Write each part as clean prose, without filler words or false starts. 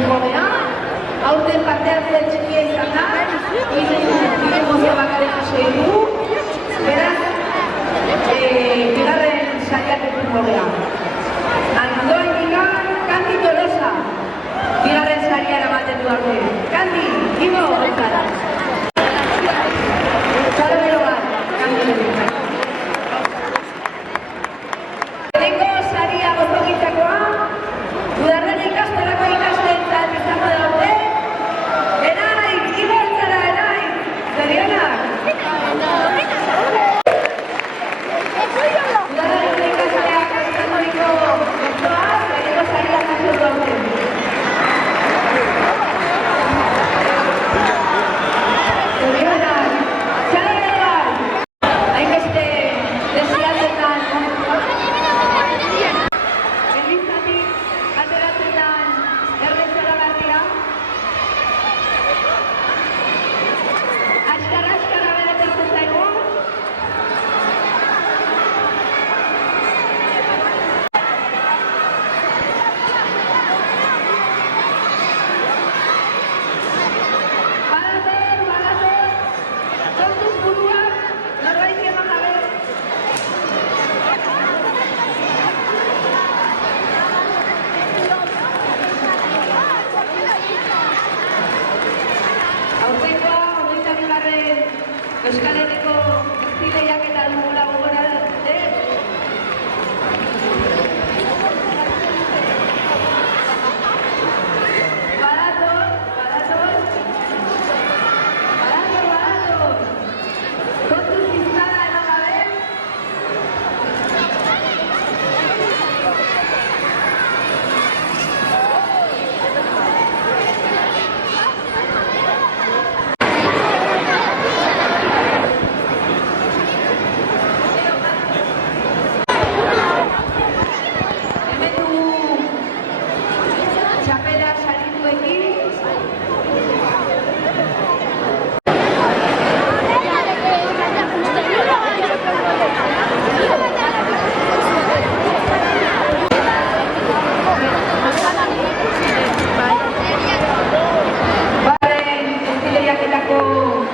Jugobea, aurten parte hartze txikia izan da, hiru mozio bakarrik jaso ditu, beraz, bigarren sariak Jugobea. Andoa indikan, Kandi Tolosa, bigarren saria eramaten du aurten. Kandi, igo, bezala. Zaro bero bat, Kandi Tolosa. Lehenko saria gozokitzakoa, Udarren ikastelako ikastentzat izango daute, Enaiz, ibertzara, Enaiz, zorionak. Udarren ikasteleak izango diko gertoa, lehenko saria jaso daute. Zorionak, txalorenak, hainbeste desialdetan, Euskal Herriko zileiak eta dugula gogora dute. Badator. Kontuz izkala eman gabe.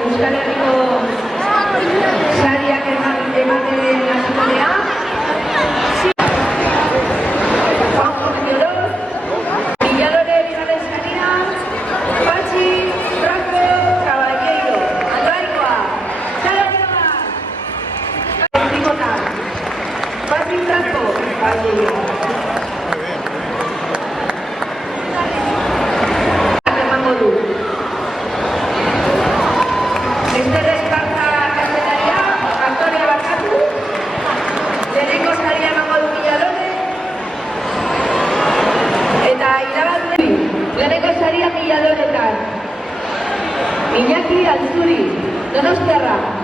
Euskal Herriko sariak ematen hasikoa. Villalore bigarren saria, Patxi, Franco, Caballero, Andoaikoa, Txaloreoa, Zikota, Patxi, Franco, Caballero. Emango du. Leheneko saria Villadoretan. Iñaki Alzuri, Donostiarra.